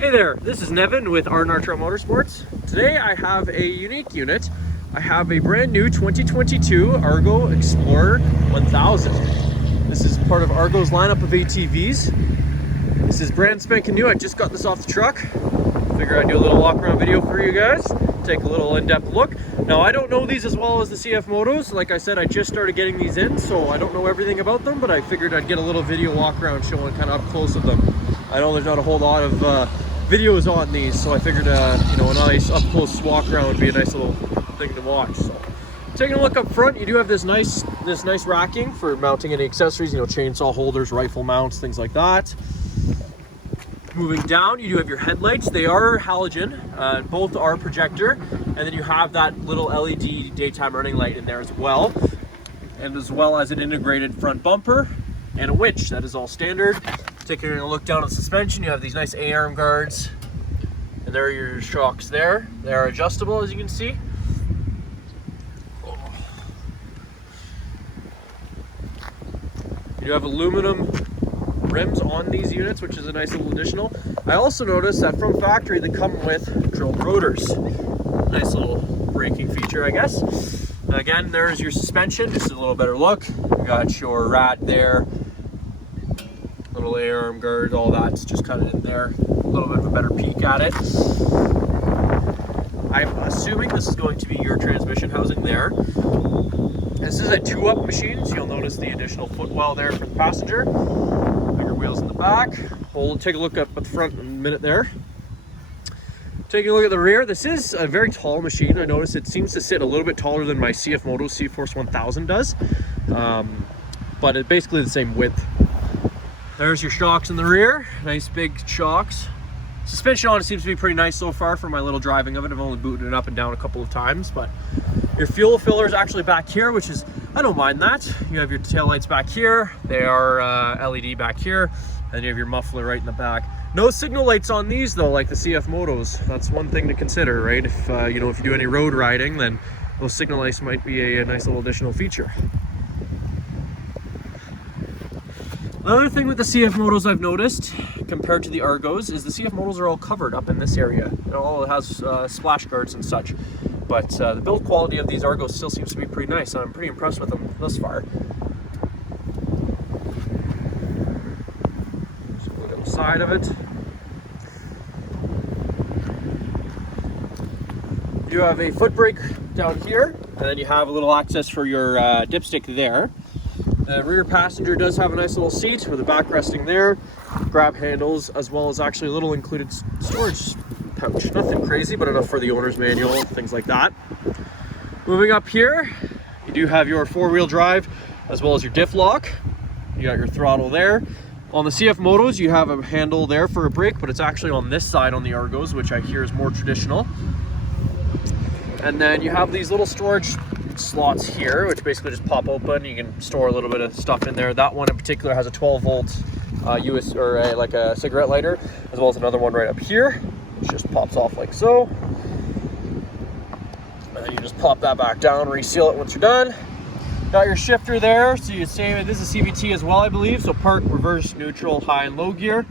Hey there, this is Nevin with Argo Motorsports. Today I have a unique unit. I have a brand new 2022 Argo Xplorer 1000. This is part of Argo's lineup of ATVs. This is brand spanking new. I just got this off the truck. Figure I'd do a little walk around video for you guys. Take a little in-depth look. Now I don't know these as well as the CF Motos. Like I said, I just started getting these in, so I don't know everything about them, but I figured I'd get a little video walk around showing kind of up close of them. I know there's not a whole lot of videos on these, so I figured you know, a nice up close walk around would be a nice little thing to watch. So taking a look up front, you do have this nice racking for mounting any accessories, you know, chainsaw holders, rifle mounts, things like that. Moving down, you do have your headlights. They are halogen, both are projector, and then you have that little LED daytime running light in there as well, and as well as an integrated front bumper and a winch. That is all standard. Taking a look down at the suspension, you have these nice A-arm guards, and there are your shocks there. They are adjustable, as you can see. You do have aluminum rims on these units, which is a nice little additional. I also noticed that from factory they come with drilled rotors. Nice little braking feature, I guess. Again, there's your suspension, just a little better look. You got your rad there, little A-arm guard, all that's just kind of in there. A little bit of a better peek at it. I'm assuming this is going to be your transmission housing there. This is a 2-up machine, so you'll notice the additional footwell there for the passenger. Bigger wheels in the back. We'll take a look up at the front in a minute there. Taking a look at the rear, this is a very tall machine. I notice it seems to sit a little bit taller than my CF Moto C-Force 1000 does, but it's basically the same width. There's your shocks in the rear, nice big shocks. Suspension on it seems to be pretty nice so far for my little driving of it. I've only booted it up and down a couple of times, but your fuel filler is actually back here, which is, I don't mind that. You have your taillights back here. They are LED back here, and you have your muffler right in the back. No signal lights on these though, like the CF Motos. That's one thing to consider, right? If you know, if you do any road riding, then those signal lights might be a nice little additional feature. Another thing with the CF Motos I've noticed compared to the Argos is the CF Motos are all covered up in this area. It all has splash guards and such. But the build quality of these Argos still seems to be pretty nice. I'm pretty impressed with them thus far. Just look at the side of it. You have a foot brake down here, and then you have a little access for your dipstick there. The rear passenger does have a nice little seat with a backresting there, grab handles, as well as actually a little included storage pouch. Nothing crazy, but enough for the owner's manual, things like that. Moving up here, you do have your 4-wheel drive, as well as your diff lock. You got your throttle there. On the CF Motos, you have a handle there for a brake, but it's actually on this side on the Argos, which I hear is more traditional. And then you have these little storage slots here, which basically just pop open. You can store a little bit of stuff in there. That one in particular has a 12-volt US or like a cigarette lighter, as well as another one right up here, which just pops off like so. And then you just pop that back down, reseal it once you're done. Got your shifter there, so you say this is CVT as well, I believe. So park, reverse, neutral, high and low gear.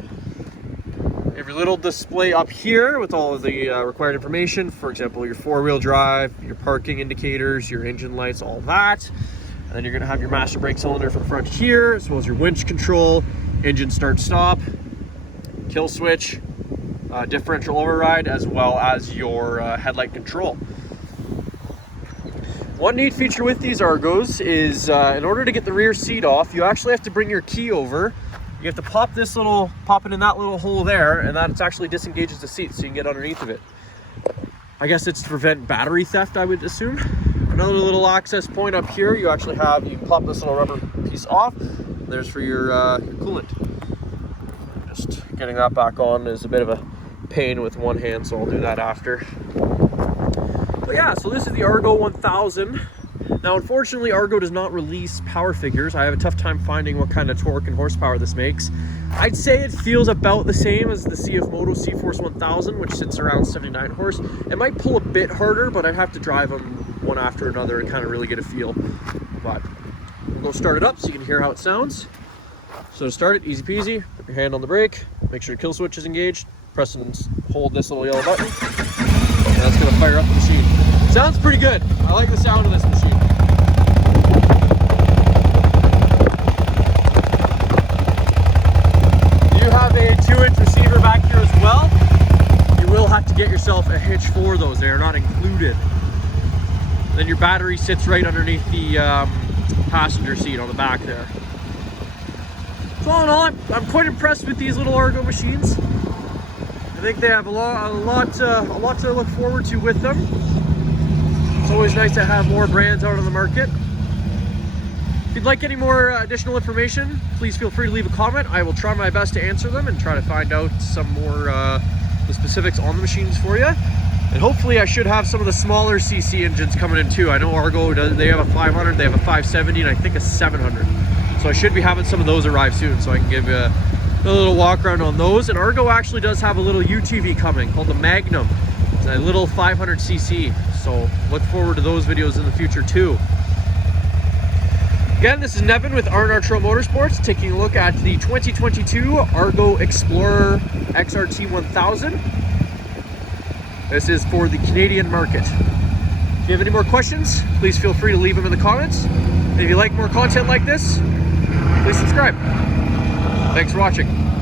You have your little display up here with all of the required information. For example, your 4-wheel drive, your parking indicators, your engine lights, all that. And then you're going to have your master brake cylinder for the front here, as well as your winch control, engine start stop, kill switch, differential override, as well as your headlight control. One neat feature with these Argos is in order to get the rear seat off, you actually have to bring your key over. You have to pop it in that little hole there, and that actually disengages the seat so you can get underneath of it. I guess it's to prevent battery theft, I would assume. Another little access point up here, you actually have, you can pop this little rubber piece off. There's for your coolant. Just getting that back on is a bit of a pain with one hand, so I'll do that after. But yeah, so this is the Argo 1000. Now, unfortunately, Argo does not release power figures. I have a tough time finding what kind of torque and horsepower this makes. I'd say it feels about the same as the CF Moto C-Force 1000, which sits around 79 horse. It might pull a bit harder, but I'd have to drive them one after another and kind of really get a feel. But we'll go start it up so you can hear how it sounds. So to start it, easy peasy, put your hand on the brake, make sure your kill switch is engaged, press and hold this little yellow button, and that's going to fire up the machine. Sounds pretty good. I like the sound of this machine. You have a 2-inch receiver back here as well. You will have to get yourself a hitch for those. They are not included. Then your battery sits right underneath the passenger seat on the back there. So all in all, I'm quite impressed with these little Argo machines. I think they have a lot to look forward to with them. It's always nice to have more brands out on the market. If you'd like any more additional information, please feel free to leave a comment. I will try my best to answer them and try to find out some more the specifics on the machines for you. And hopefully I should have some of the smaller CC engines coming in too. I know Argo, they have a 500, they have a 570, and I think a 700. So I should be having some of those arrive soon, so I can give you a little walk around on those. And Argo actually does have a little UTV coming called the Magnum. It's a little 500cc, so look forward to those videos in the future too. Again, this is Nevin with Argo Motorsports, taking a look at the 2022 Argo Xplorer XRT 1000. This is for the Canadian market. If you have any more questions, please feel free to leave them in the comments. And if you like more content like this, please subscribe. Thanks for watching.